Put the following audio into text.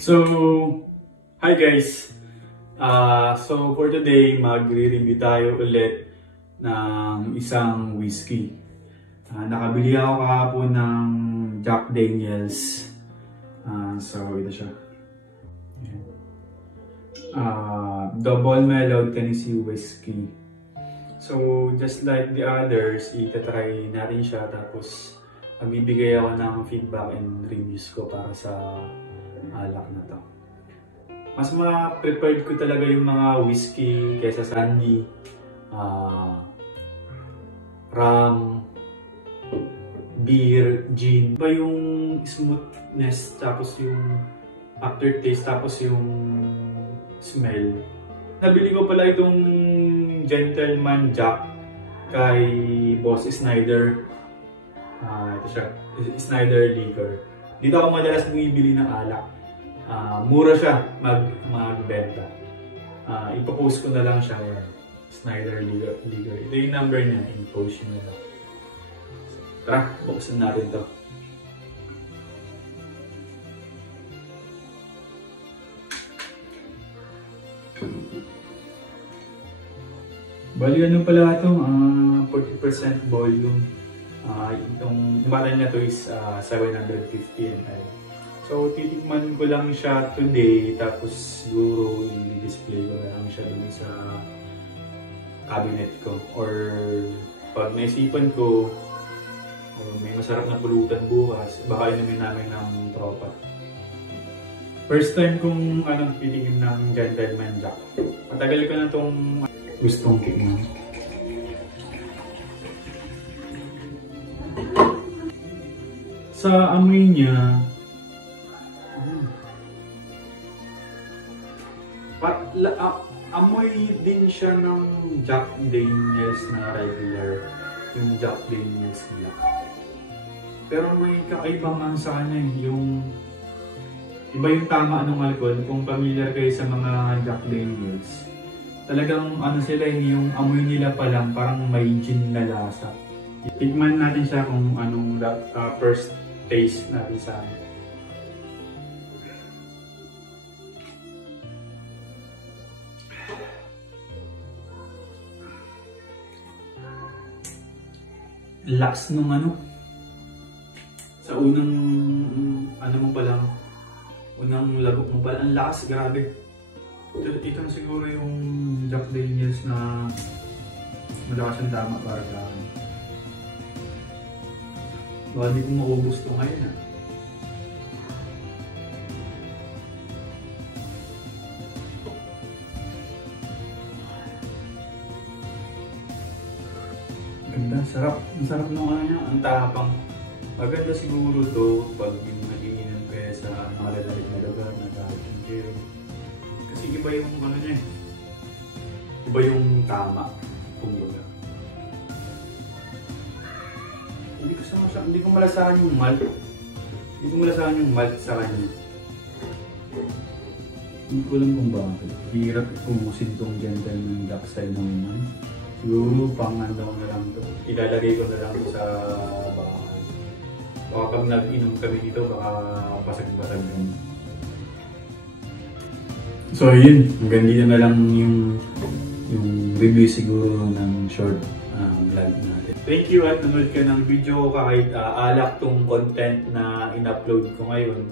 So, hi guys! So for today, magre-review tayo ulit ng isang whiskey. Nakabili ako kahapon ng Jack Daniels. So ito siya. Double Mellowed Tennessee Whiskey. So just like the others, itatry natin siya tapos magbibigay ako ng feedback and reviews ko para sa alak na to. Mas ma-prepared ko talaga yung mga whiskey kaysa sa brandy, rum, beer, gin. Iba yung smoothness, tapos yung aftertaste, tapos yung smell. Nabili ko pala itong Gentleman Jack kay Boss Snyder. Ito siya, Snyder Liquor. Dito ako madalas bumibili ng alak. Mura siya magbenta. Ipopost ko na lang siya. Snyder Liquor. Ito yung number niya. I-post nyo na lang. Tara, buksan natin to. Bali ano pala ito? 40% volume. Itong bottle na to is 750 ml. So titikman ko lang siya today, tapos siguro i-display ko lang siya dun sa cabinet ko. Or pag naisipan ko, may masarap na pulutan bukas, baka inumin namin ng tropa. First time kong titikim ng Gentleman Jack. Matagal ko na itong gustong tikman. Sa amoy niya, amoy din siya ng Jack Daniels na regular, yung Jack Daniels Black. Pero may kakaibangan sa kanya, yung iba yung tama ng alcohol. Kung familiar kayo sa mga Jack Daniels, talagang sila, yung amoy nila pa lang parang may gin na lasa. Tikman natin siya kung anong first taste natin sa amin. Lakas nung sa unang mo pa lang, unang lagok mo pa lang, ang lakas, grabe. Ito na siguro yung Jack Daniels na malakas ang tama para sa akin. Baka hindi ko maubos ito ngayon Ganda, sarap. Ang sarap nung niya, ang tapang. Maganda siguro to pag yung nag-iinom kaya sa malalaking na lugar na dahil. Kasi iba yung niya. Iba yung tama. Kumbaga. Hindi ko malasahan yung malt. Hindi ko malasahan yung malt sa kanya. Hindi ko alam kung bakit. Hirap kumusin tong Gentleman Jack style naman. Siguro panganda ko na lang ito. Ilalagay ko na lang sa bahay. Baka pag nag-inom kami dito, baka basag-basag yun. So yun, hanggang dito na lang yung review siguro ng short vlog natin. Thank you at nanood ka ng video ko kahit alak tong content na in-upload ko ngayon.